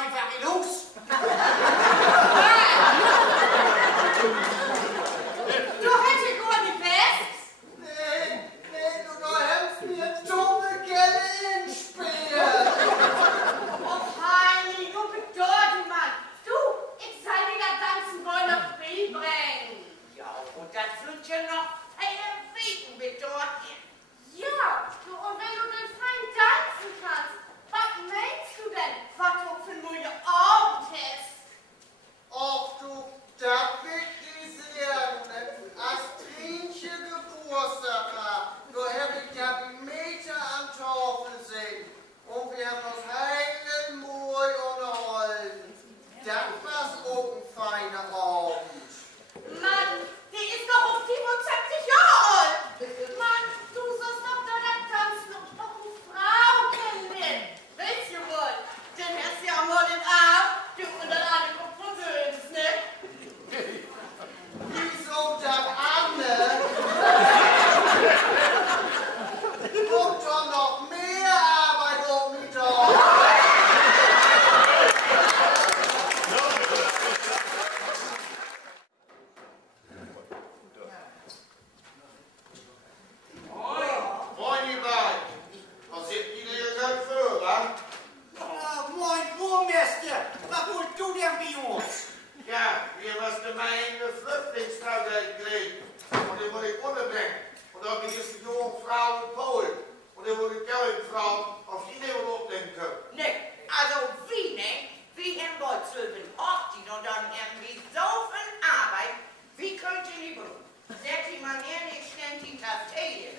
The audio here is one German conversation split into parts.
einfach in Hus. Du hättest gar nicht fest. Nee, du hast mir dumme Gelle insperrt. Och, Heini, du bedeutet, Mann. Du, ich sei dir das ganze wohl noch beibringen. Ja, und das sind ja noch viele Wegen bedeutet. Ja, du, und wenn du dann fein tanzen kannst, was meinst du denn, was du für neue Abend hast? Och du, das wird die sehen. Als Trinche Geburtstag hat, da hab ich ja die Meter am Tafel sehen. Und wir haben das heile Mooi unterhalten. Das war's auch ein feiner Abend. Mann, die ist doch um 77 Jahre alt. Mann, du sollst doch da tanzen und doch eine Frau kennenlernen. Willst du wohl? Dann hast du ja mal den Arm, du und dann alle Kompositions, ne? Wieso das andere? Kommt doch noch mehr Arbeit um mich da. Moin, ihr beiden. Was sind die denn gesagt für, wa? Moin, Burmeister. Was wollt du denn bei uns? Ja, wir müssen meine Flüchtlingstag kriegen. Und die wurde ich unterbringen. Und dann gibt es die junge Frau in Polen. Und die wurde ich auch Frau auf die Niveau aufnehmen können. Ne, also wie, ne? Wie haben wir 12 Hochzeit und dann haben wir so viel Arbeit. Wie könnt ihr nicht berufen? Sagt die man ehrlich, stellt die Tasteien.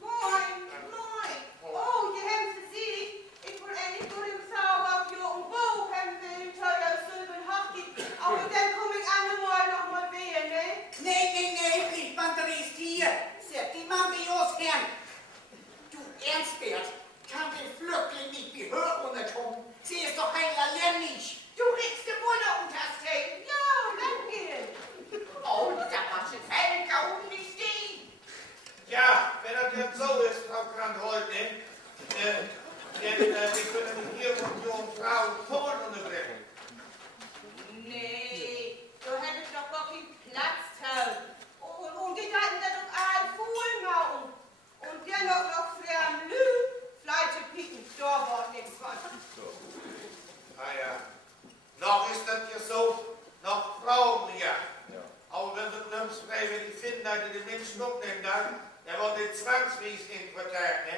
Moin, moin. Oh, je hebben ze zien. Ik wil eigenlijk door de vrouw auf Jürgen Buch haben will, teuer Silben Hochzeit. Aber dann komme ich einmal noch mal wieder, ne? Nee, ich banderist hier. Sag die Mann bei uns gern. Du Ernstbert, kann den Flüchtling nicht behören kommen? Sie ist doch heil alleinig. Du kriegst die Wunder um das Ding. Ja, lang gehen. Oh, da machst du Felge um die stehen. Ja, wenn das jetzt so ist, Frau Kranthold, ne? Wir können hier von jungen Frau in Polen unterbringen. Nee, du hättest doch gar keinen Platz gehabt. Und die hatten da doch all Fuhl machen. Und dennoch noch für am Lü, Fleite pieken, da war nichts von. Ah ja. Noch ist das ja so, noch brauchen wir. Aber wenn wir uns freiwillig finden, dass die Menschen aufnehmen, dann wird die zwangsweise inquartiert, ne?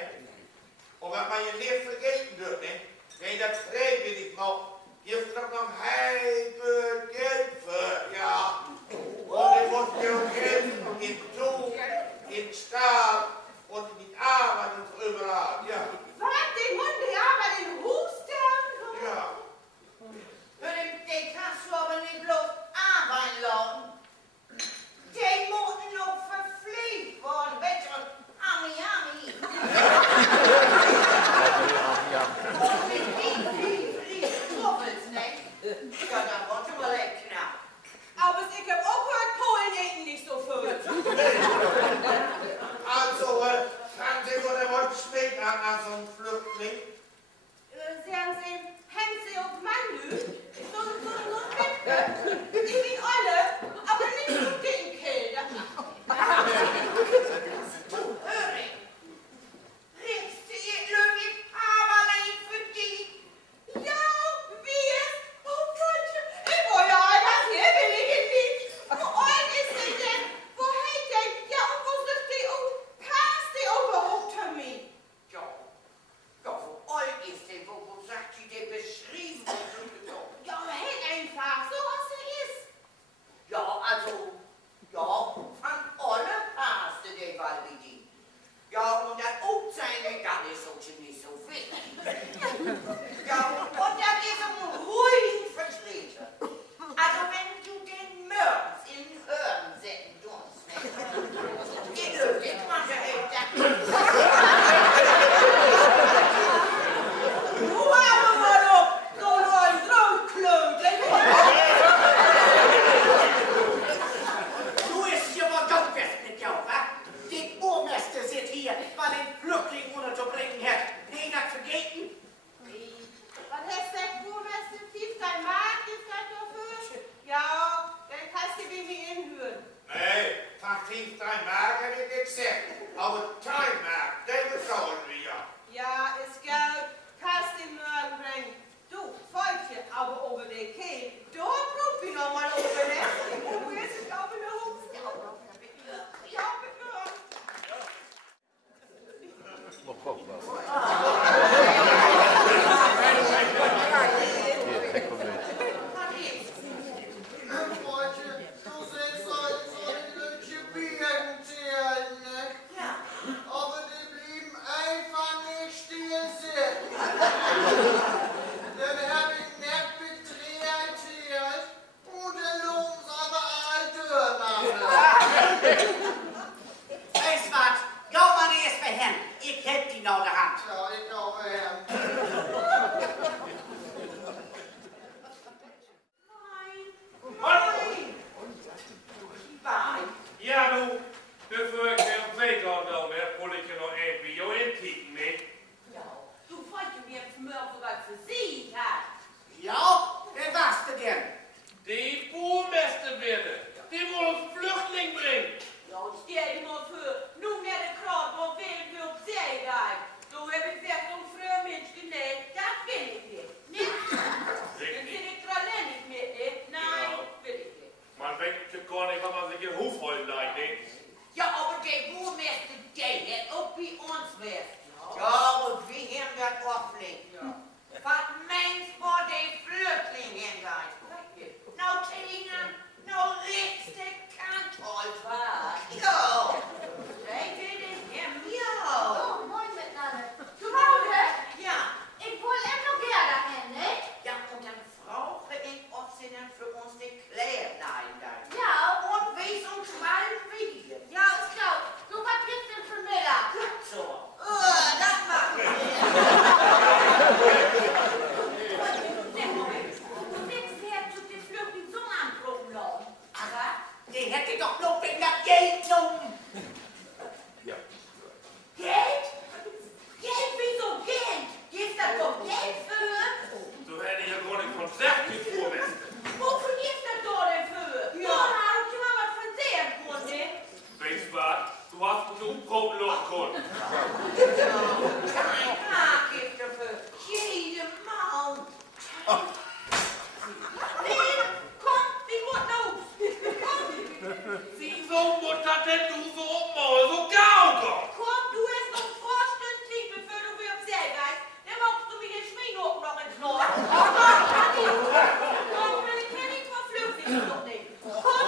Und was man hier nicht vergessen wird, ne? Wenn das freiwillig macht, gibt doch noch halbe Geld für, ja. Und er muss ja auch helfen, im Tod, im Staat und mit Arbeit und überall, ja. Was, den Hunde aber den Hustern? Ja. Den kannst du aber nicht bloß arbeiten lassen. Den mussten noch verpflegt worden, weißt du, Ami. Und mit wie viel Trubbels, ne? Ja, da war det kan. Då provar vi nog mal över det. Och jag ska väl ihop. Ja, Weißt wat? Gauw maar eerst bij hen. Ik heb die nou de hand. Ja, ik ook hem. Ja, nu, bevor ik weer op weet al wel meer, wil ik je nog even bij jou inkijken, nee? du freut dich mir vermögen, was du siehst, hat. Ja, wer was du denn? Die boermeester werden, die wil een vluchteling brengen. Ja, stel dir mal vor, nun mehr der Kraut, wo will wir auf See gehen. So habe ich gesagt, um früher Mensch genäht, das will ich nicht. Nicht? Dann bin ich dran nicht mit, nicht? Nein, will ich nicht. Man denkt ja gar nicht, was man sich in Hof holen leid, nee? Ja, aber der Burmeister, der hat auch bei uns was. Ja, und wie haben das aufgelegt? Was meinst du, die Flüchtlinge da? Nou, Tina, nou, letzte Kantoll war. Ja. Zij willen hem, ja. Oh, mooi met name. Geworden? Ja. Ik wil hem nog gerne hen, hè? Ja, und dann brauche ich Opsinnen für uns die Klärblein dann. Ja. Und wie so ein Schwalm wie hier. Ja, is goed. Doe wat gisteren vanmiddag. Gut so. Das machen wir. Du denkst, der hat zu den Flüchtlingen so anproben lassen. Aber die hätte doch bloß wegen der Geld genommen. Geld? Geld? Wieso Geld? Gibt's da doch Geld für? So hätte ich ja gar nicht Konzert mit Boermeester. Wofür gibt's da doch denn für? Ja, da hab ich mal was von sehen können. Weißt du was? Du hast einen Umproben lassen können. Kein Tag dafür. Jede Maut. Nee, komm, die Mutter los. Wieso Mutter denn du so mal so gauger? Komm, du hast noch Vorstand lieb, bevor du für auf See gehst. Dann machst du mir den Schmiedhof noch ins Nord. Komm, meine Kenny verflüchtigt dich doch nicht. Komm.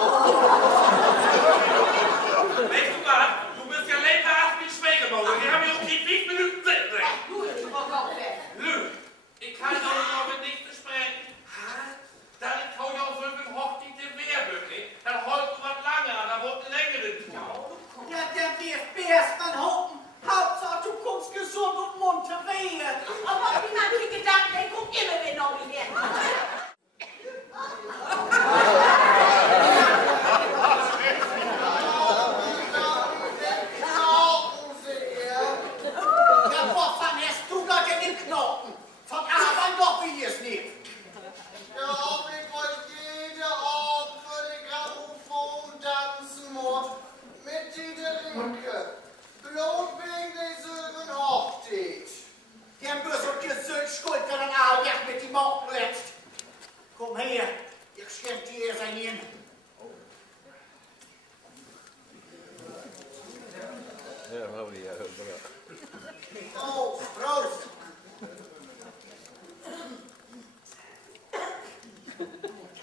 Weißt du was? Du bist ja länger als mein Schwiegermutter. Die haben ja auch die 5 Minuten Zeit. Du bist schon mal weg. Lü, ich kann doch noch mit nichts besprechen. Dann kann ich auch so mit dem Hochzeit den Wehrbüchli. Dann holst du was lange an, da wird längere Tau. Ja, der wirft erstmal Hoppen. Hauptsache, du kommst gesund und munter wehe. Aber wie manche Gedanken, der guckt immer wieder noch nicht her. Ja, wovon hast du da denn den Knoten? Von Arbeit doch wie es nicht. Ja, ob ich wollte jede Abend für die Grammophon tanzen muss. Mit dieser Linke. Bloß wegen dieser Hochzeit. Der muss und dir Sünd schuld, wenn er auch weg mit die Morgen letzt. Komm her, ich schenk dir erst ein hin. Oh, Prost.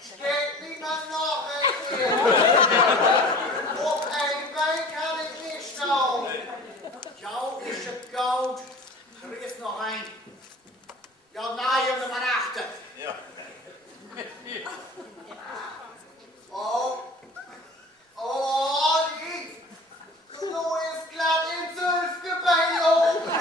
Steht niemand noch hier. Op een Bein kann ich nicht schauen. Ja, ist es gut. Er ist noch ein. Ja, nein, Junge, man achte. Oh, Olli, du ist glatt in 12 Bein oben.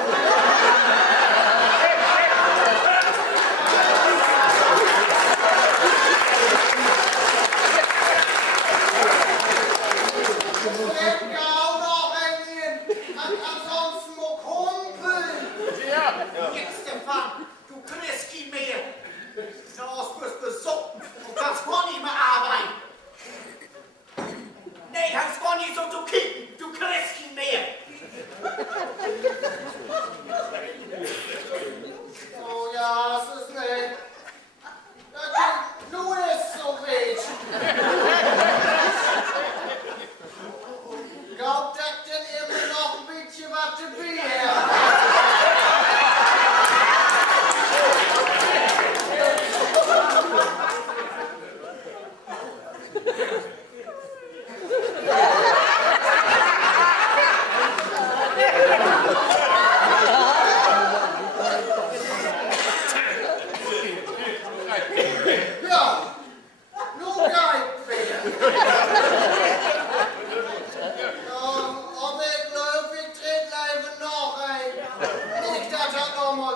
Nicht, dass er noch mal